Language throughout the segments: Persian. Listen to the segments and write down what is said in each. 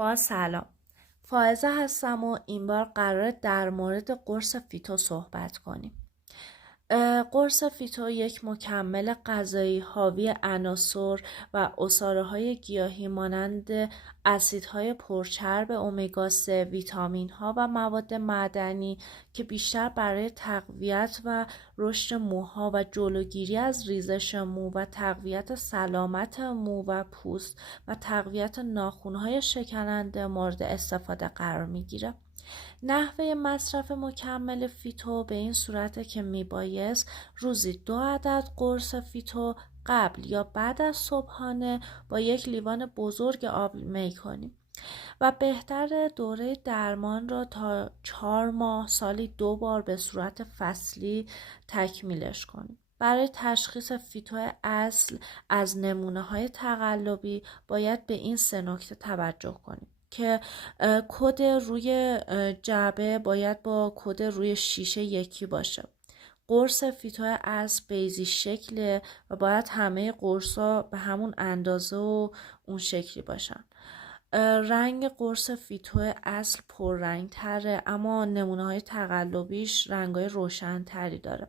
با سلام، فائزه هستم و این بار قراره در مورد قرص فیتو صحبت کنیم. قرص فیتو یک مکمل غذایی حاوی عناصر و عصاره‌های گیاهی مانند اسیدهای پرچرب امگا 3، ویتامین‌ها و مواد معدنی که بیشتر برای تقویت و رشد موها و جلوگیری از ریزش مو و تقویت سلامت مو و پوست و تقویت ناخن‌های شکننده مورد استفاده قرار می‌گیره. نحوه مصرف مکمل فیتو به این صورته که میبایست روزی 2 عدد قرص فیتو قبل یا بعد از صبحانه با یک لیوان بزرگ آب می کنیم و بهتر دوره درمان را تا 4 ماه سالی 2 بار به صورت فصلی تکمیلش کنیم. برای تشخیص فیتو اصل از نمونه‌های تقلبی باید به این 3 نکته توجه کنیم که کد روی جعبه باید با کد روی شیشه یکی باشه. قرص فیتو اصل بیضی شکله و باید همه قرصا به همون اندازه و اون شکلی باشن. رنگ قرص فیتو اصل پررنگ تره، اما نمونه های تقلبیش رنگ های روشن تری داره.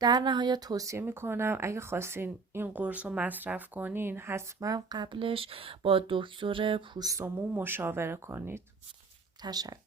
در نهایت توصیه میکنم اگه خواستین این قرص رو مصرف کنین حتما قبلش با دکتر پوست و مو مشاوره کنید. تشکر.